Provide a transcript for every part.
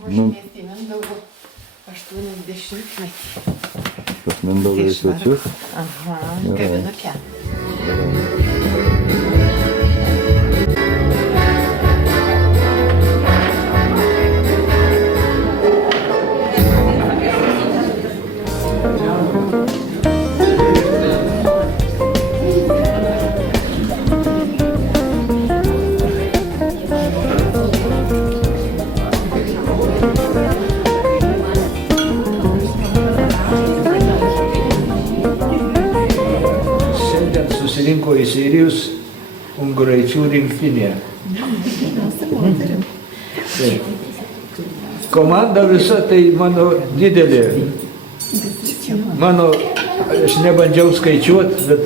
Ruošimės į Mindaugo 80-metį. Pas Mindaugą į svečius. Aha, kavinuke. Susirinko į Sirijus Unguraičių rinktinė. Komanda visa tai mano didelė. Aš nebandžiau skaičiuoti, bet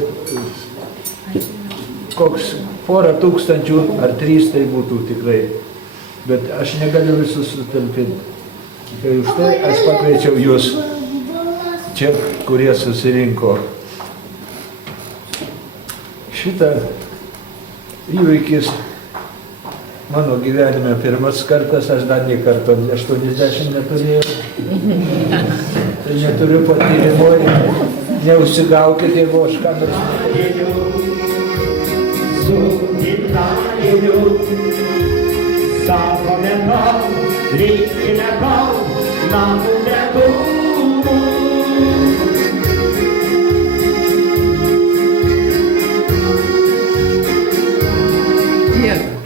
koks 100 000 ar 3 tai būtų tikrai. Bet aš negaliu visus sutalpinti. Tai už tai aš pakviečiau jūs čia, kurie susirinko. Šitą įvykis mano gyvenime pirmas kartas, aš dar nei karto 80 neturėjau. Tai neturiu patyrimo, neužsigaukit, jeigu aš ką nors su gimtadieniu, sakome tau, linkime tau, namų gretų.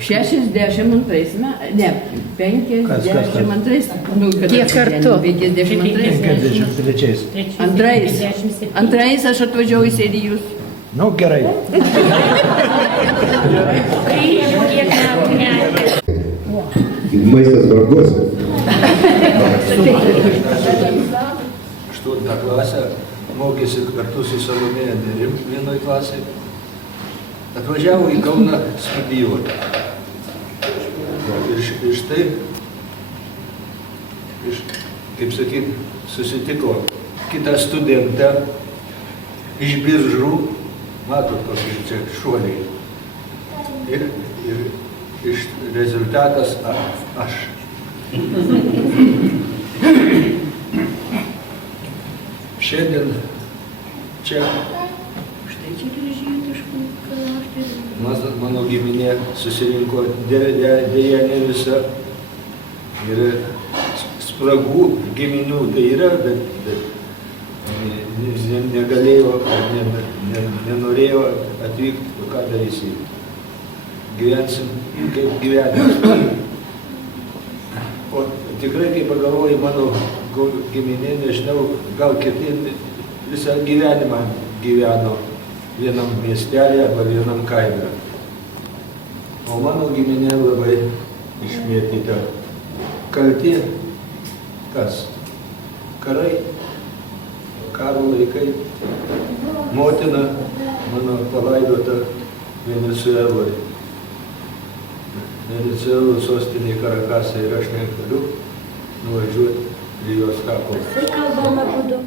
62 ne, 52, Kiek kartų? 52. Antrais aš atvažiavau į Sirijus. Nu, gerai. Maistas vargus. 8 klasę mokėsi kartu su Salomėja Nėrim vienoj klasėje. Atvažiavo į Kauną studijuoti. Ir štai, kaip sakyt, susitiko kitą studentą iš Biržų, matot, tokį čia šuoliai. Ir rezultatas aš. Šiandien čia mano giminė susirinko, dėja ne visa. Ir spragų giminių tai yra, bet negalėjo, nenorėjo atvykti, ką darysim. Gyvensim kaip gyvenimas. O tikrai, kai pagalvoju, mano giminė, nežinau, gal kiti visą gyvenimą gyveno vienam miestelį arba vienam kaime. O mano giminė labai išmėtyta. Kalti kas? Karai, karo laikai. Motina mano palaidota Venesueloje. Venesuelos sostinė Karakasai ir aš negaliu nuvažiuoti į jos kapą. Tai kalbama būdu.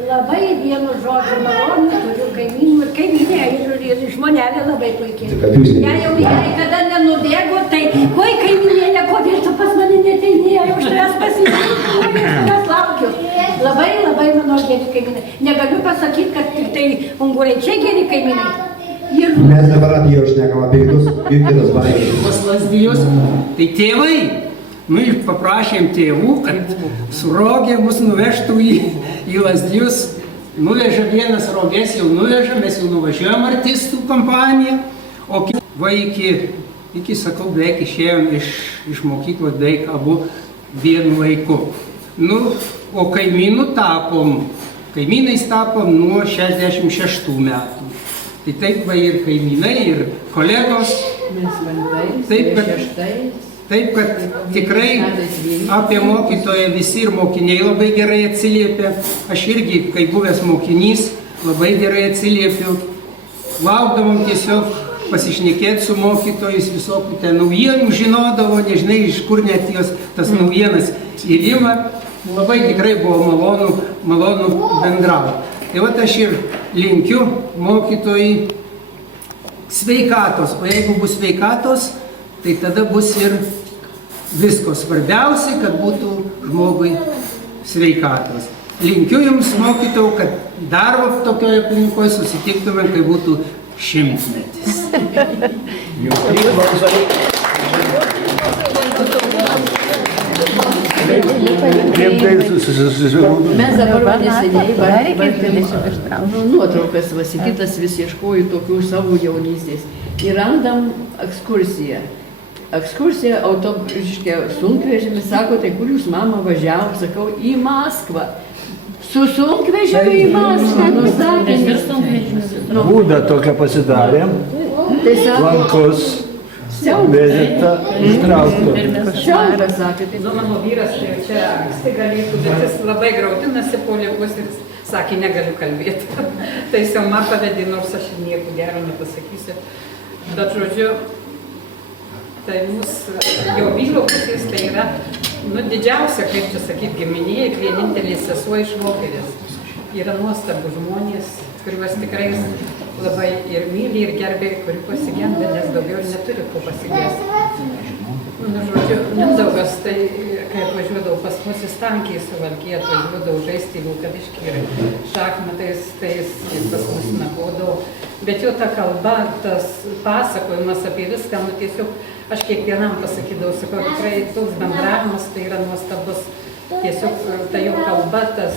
Labai vienu žodžiu malonu, turiu kaimynų ir kaimynė ir žmonelė labai puikiai. Jei kada nenubėgo, tai oi kaimynėlė, kodėl tu pas mane neteinėjai, už tavęs pasitikėjau, aš tavęs laukiu. Labai mano geri kaimynai. Negaliu pasakyti, kad tik tai Unguraičiai geri kaimynai. Mes dabar apie jo šnekam, apie kitas baigės. Pas Lazdijus, tai tėvai, ir paprašėm tėvų, kad surogė mus nuvežtų į Lazdijus. Nuveža vienas rogės, jau nuveža, mes jau nuvažiuojam artistų kompaniją, o iki sakau, beveik išėjom iš mokyklos, beveik abu vienu laiku. O kaimynais tapom nuo 66 metų. Tai taip va ir kaimynai, ir kolegos. Taip, kad tikrai apie mokytoją visi ir mokiniai labai gerai atsiliepia. Aš irgi, kai buvęs mokinys, labai gerai atsiliepiu. Laukdavom tiesiog pasišnekėti su mokytojais, visokių ten naujienų žinodavo, nežinai, iš kur net jos tas naujienas įrima. Labai tikrai buvo malonu bendrauti. Tai vat aš ir linkiu mokytojai sveikatos, o jeigu bus sveikatos, tai tada bus ir visko svarbiausia, kad būtų žmogui sveikatos. Linkiu Jums, mokytojau, kad dar tokioje aplinkoje susitiktume, kai būtų 100-metis. Mes dabar neseniai nuotraukas Vasikitas vis ieškojo tokių savo jaunystės. Ir randam ekskursiją. Ekskursija sunkvežimis, sako, tai kur jūs mama važiavo, sakau, į Maskvą. Su sunkvežimiu į Maskvą, nusakė. Būdą tokią pasidarėm, lankus, vėžėtą, ištrauktų. Šiaurą, sakė. Nu, mano vyras tai čia anksti galėtų, bet jis labai graudinasi po ligus ir sakė, negaliu kalbėti. Tai jis jau man pavedė, nors aš nieko gero nepasakysiu. Bet žodžiu, tai mūsų jau vyro pusės tai yra, nu, didžiausia, kaip čia sakyti, giminė ir vienintelė sesuo iš Vokerės. Yra nuostabų žmonės, kuriuos tikrai labai ir myli, ir gerbė, kurių pasigenda, nes daugiau neturi ko pasigesti. Nu, žodžiu, Mindaugas, tai kai atvažiuodavau pas mus į Stankiai Suvalkiją, atvažiuodavau žaisti Vilkaviškį ir šachmatais, tai jis pas mus nakodavo. Bet jo ta kalba, tas pasakojimas apie viską, nu tiesiog aš kiekvienam pasakydavau, sakau, tikrai toks bendravimas, tai yra nuostabus. Tiesiog ta jo kalba, tas...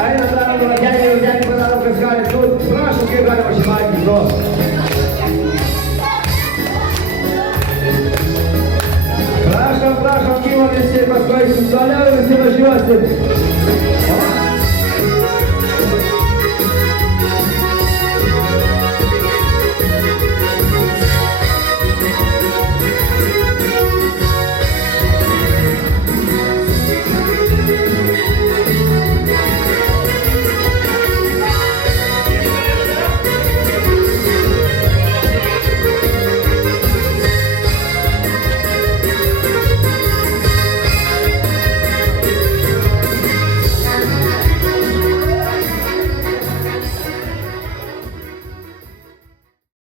Eina darom ragelį, jau gali padarom, kas gali. Nu, prašau, kaip galima šimaikį, nu. Prašom, kyla visi, paskui toliau visi važiuosim.